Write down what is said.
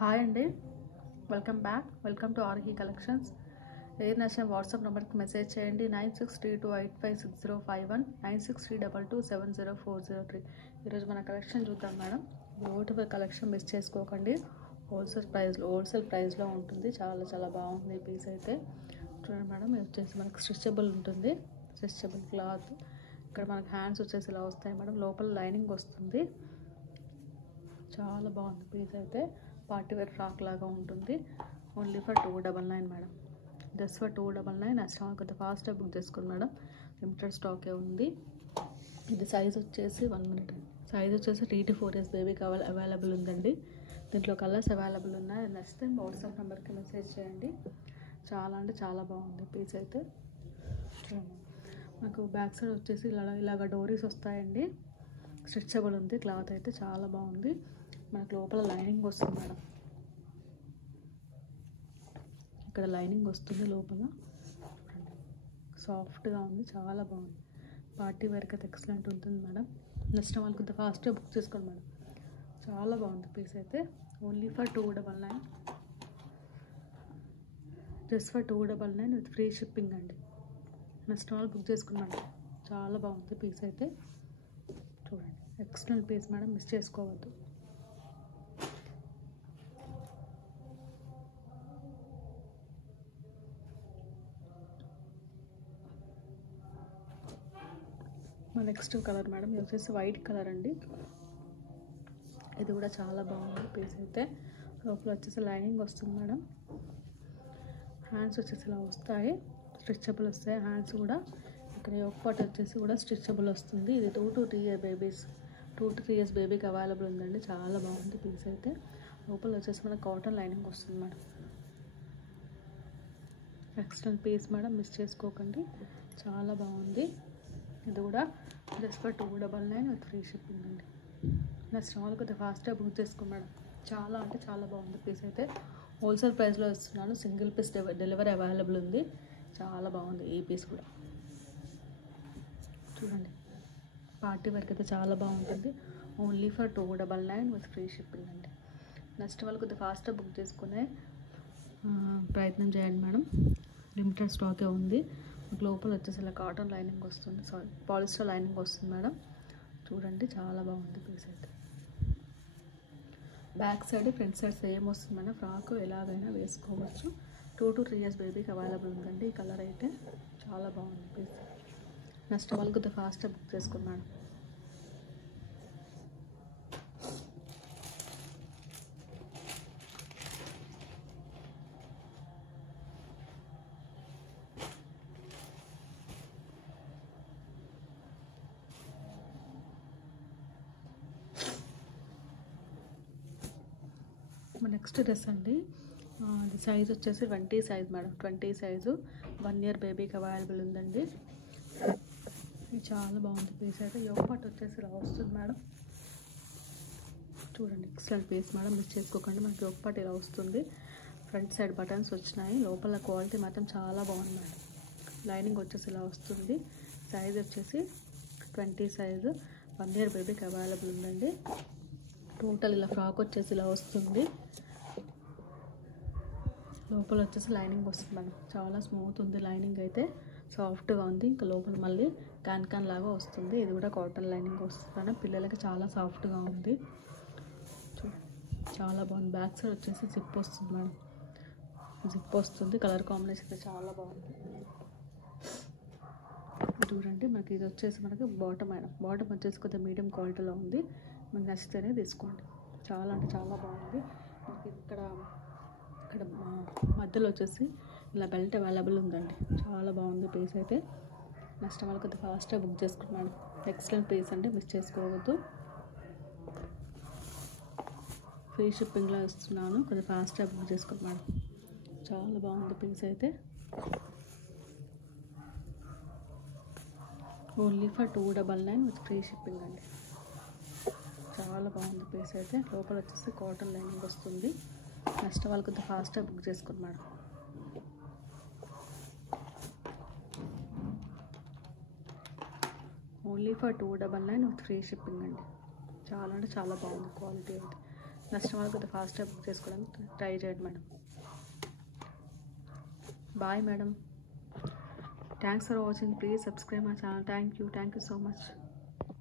Hi అండి, welcome to ఆర్హీ collections. ఏది నచ్చిన వాట్సాప్ నెంబర్కి మెసేజ్ చేయండి. 9632856051 9632270403. ఈరోజు మన కలెక్షన్ చూద్దాం మేడం. బ్యూటిఫుల్ కలెక్షన్ మిస్ చేసుకోకండి. హోల్సేల్ ప్రైస్లో ఉంటుంది. చాలా బాగుంది ఈ పీస్ అయితే. చూడండి మేడం, ఇది వచ్చేసి మనకు స్ట్రెచబుల్ ఉంటుంది. Stretchable cloth. ఇక్కడ మనకు హ్యాండ్స్ వచ్చేసి ఇలా వస్తాయి మేడం. లోపల లైనింగ్ వస్తుంది. చాలా బాగుంది పీస్ అయితే. పార్టీ వేర్ ఫ్రాక్ లాగా ఉంటుంది. Only for 299 madam. Just for 299. నచ్చిన కొంత ఫాస్ట్గా బుక్ చేసుకోండి మేడం. లిమిటెడ్ స్టాకే ఉంది. ఇది సైజ్ వచ్చేసి 1 మినిట్. సైజ్ వచ్చేసి 3 to 4 years బేబీకి అవైలబుల్ ఉందండి. దీంట్లో కలర్స్ అవైలబుల్ ఉన్నాయి. నచ్చితే వాట్సాప్ నెంబర్కి మెసేజ్ చేయండి. చాలా బాగుంది పీస్ అయితే. చూడండి, మనకు బ్యాక్ సైడ్ వచ్చేసి ఇలాగ డోరీస్ వస్తాయండి. స్ట్రెచబుల్ ఉంది. క్లాత్ అయితే చాలా బాగుంది. మనకు లోపల లైనింగ్ వస్తుంది మేడం. ఇక్కడ లైనింగ్ వస్తుంది లోపల. సాఫ్ట్గా ఉంది, చాలా బాగుంది. పార్టీ వేర్కి అయితే ఎక్సలెంట్ ఉంటుంది మేడం. నెక్స్ట్ వాళ్ళకి కొంత ఫాస్ట్గా బుక్ చేసుకోండి మేడం. చాలా బాగుంది పీస్ అయితే. Only for 299. Just for 299 with free shipping అండి. నెక్స్ట్ వాళ్ళు బుక్ చేసుకోండి మేడం. చాలా బాగుంది పీస్ అయితే. చూడండి, ఎక్సలెంట్ పీస్ మేడం, మిస్ చేసుకోవద్దు. మా నెక్స్ట్ కలర్ మేడం, ఇది వచ్చేసి వైట్ కలర్ అండి. ఇది కూడా చాలా బాగుంది పీస్ అయితే. లోపల వచ్చేసి లైనింగ్ వస్తుంది మేడం. హ్యాండ్స్ వచ్చేసి ఇలా వస్తాయి, స్ట్రెచబుల్ వస్తాయి హ్యాండ్స్ కూడా. ఇక్కడ ఒక పార్ట్ వచ్చేసి కూడా స్ట్రెచబుల్ వస్తుంది. ఇది 2 to 3 years బేబీకి అవైలబుల్ ఉందండి. చాలా బాగుంది పీస్ అయితే. లోపల వచ్చేసి మనకు కాటన్ లైనింగ్ వస్తుంది madam. Excellent piece madam, miss చేసుకోకండి. చాలా బాగుంది. ఇది కూడా just for 299 with free shipping అండి. నెక్స్ట్ వాళ్ళకి కొద్దిగా ఫాస్ట్గా బుక్ చేసుకోండి మేడం. చాలా బాగుంది పీస్ అయితే. హోల్సేల్ ప్రైస్లో ఇస్తున్నాను. సింగిల్ పీస్ డెలివరీ అవైలబుల్ ఉంది. చాలా బాగుంది ఈ పీస్ కూడా. చూడండి, పార్టీ వేర్కి అయితే చాలా బాగుంటుంది. Only for 299 with free shipping అండి. నెక్స్ట్ వాళ్ళు కొద్దిగా ఫాస్ట్గా బుక్ చేసుకునే ప్రయత్నం చేయండి మేడం. లిమిటెడ్ స్టాకే ఉంది. లోపల వచ్చేసి ఇలా కాటన్ లైనింగ్ వస్తుంది, పాలిస్టర్ లైనింగ్ వస్తుంది మేడం. చూడండి, చాలా బాగుంది పీస్ అయితే. Back side front side same వస్తుంది మేడం. ఫ్రాక్ ఎలాగైనా వేసుకోవచ్చు. 2 to 3 years బేబీకి అవైలబుల్ ఉందండి. ఈ కలర్ అయితే చాలా బాగుంది పీస్. నెక్స్ట్ వాళ్ళకి కొద్దిగా ఫాస్ట్గా బుక్ చేసుకున్నాను. నెక్స్ట్ డ్రెస్ అండి. ఇది సైజ్ వచ్చేసి 20 సైజ్ మేడం. 20 సైజు 1 year బేబీకి అవైలబుల్ ఉందండి. ఇది చాలా బాగుంది పీస్ అయితే. యోగ పార్ట్ వచ్చేసి ఇలా వస్తుంది మేడం. చూడండి, ఎక్సలెంట్ పీస్ మేడం, మిస్ చేసుకోకండి. మనకి యోగ పార్ట్ ఇలా వస్తుంది. ఫ్రంట్ సైడ్ బటన్స్ వచ్చినాయి. లోపల క్వాలిటీ మాత్రం చాలా బాగుంది మేడం. లైనింగ్ వచ్చేసి ఇలా వస్తుంది. సైజ్ వచ్చేసి 20 సైజు 1 year బేబీకి అవైలబుల్ ఉందండి. టోటల్ ఇలా ఫ్రాక్ వచ్చేసి ఇలా వస్తుంది. లోపల వచ్చేసి లైనింగ్ వస్తుంది మేడం. చాలా స్మూత్ ఉంది లైనింగ్ అయితే. సాఫ్ట్గా ఉంది. ఇంకా లోపల మళ్ళీ క్యాన్ లాగా వస్తుంది. ఇది కూడా కాటన్ లైనింగ్ వస్తుంది మేడం. పిల్లలకి చాలా సాఫ్ట్గా ఉంది. చాలా బాగుంది. బ్యాక్ సైడ్ వచ్చేసి జిప్ వస్తుంది మేడం. జిప్ వస్తుంది. కలర్ కాంబినేషన్ అయితే చాలా బాగుంది. చూడండి, మనకి ఇది వచ్చేసి మనకి బాటమ్ మేడం. బాటమ్ వచ్చేసి కొద్దిగా మీడియం క్వాలిటీలో ఉంది. మీకు నచ్చితేనే తీసుకోండి. చాలా బాగుంది. మనకి ఇక్కడ మధ్యలో వచ్చేసి ఇలా బెల్ట్ అవైలబుల్ ఉందండి. చాలా బాగుంది పీస్ అయితే. నెక్స్ట్ వాళ్ళకి కొద్దిగా ఫాస్ట్గా బుక్ చేసుకున్నాను. ఎక్సలెంట్ పీస్ అంటే మిస్ చేసుకోవద్దు. ఫ్రీ షిప్పింగ్లో ఇస్తున్నాను. కొద్దిగా ఫాస్ట్గా బుక్ చేసుకున్నాను. చాలా బాగుంది పీస్ అయితే. Only for 299 with free shipping అండి. చాలా బాగుంది పీస్ అయితే. లోపల వచ్చేసి కాటన్ లైనింగ్ వస్తుంది. నెక్స్ట్ వాళ్ళకి కొంచెం ఫాస్ట్గా బుక్ చేసుకోండి madam. Only for 299 with free shipping అండి. చాలా బాగుంది క్వాలిటీ అయితే. నచ్చిన వాళ్ళు కొద్దిగా ఫాస్ట్గా బుక్ చేసుకోవడానికి ట్రై చేయండి madam. Bye madam. Thanks for watching. Please subscribe my channel. Thank you so much.